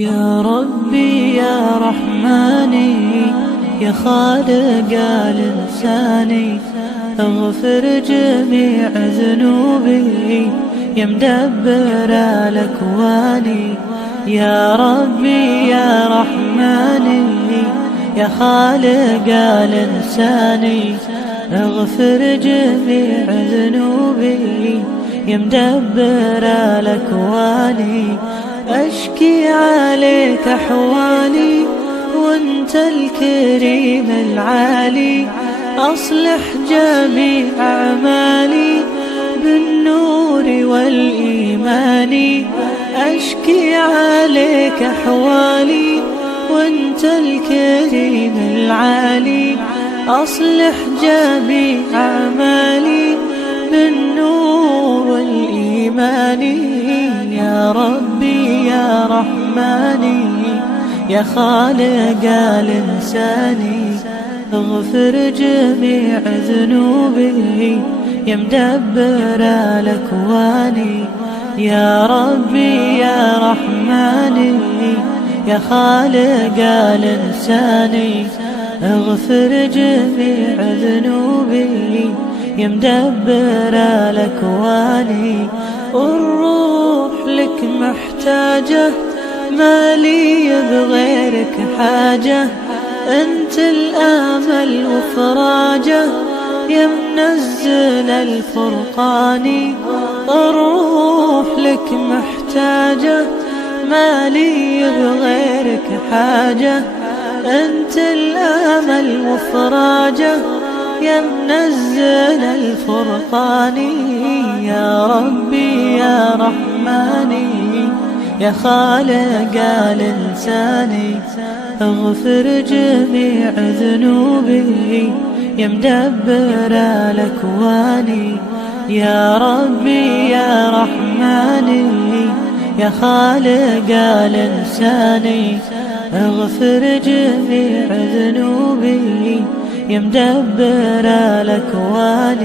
يا ربي يا رحماني يا خالق الإنساني، اغفر جميع ذنوبي يا مدبر الأكوان. يا ربي يا رحماني يا خالق الإنساني، اغفر جميع ذنوبي يا مدبر الأكوان. أشكي عليك أحوالي وانت الكريم العالي، أصلح جميع أعمالي بالنور والإيمان. أشكي عليك أحوالي وانت الكريم العالي، أصلح جميع أعمالي بالنور والإيمان. يا ربي يا رحماني يا خالق الإنساني، اغفر جميع ذنوبي يا مدبر الأكوان. يا ربي يا رحماني يا خالق الإنساني، اغفر جميع ذنوبي يا مدبر الأكوان. الروح لك محتاجة ما لي بغيرك حاجة، انت الامل وفراجه يا منزل الفرقان. الروح لك محتاجة ما لي بغيرك حاجة، انت الامل وفراجه يا منزل الفرقان. يا ربي يا رحماني يا خالق الإنساني، اغفر جميع ذنوبي يا مدبر الأكوان. يا ربي يا رحماني يا خالق الإنساني، اغفر جميع ذنوبي يا مدبر الأكوان.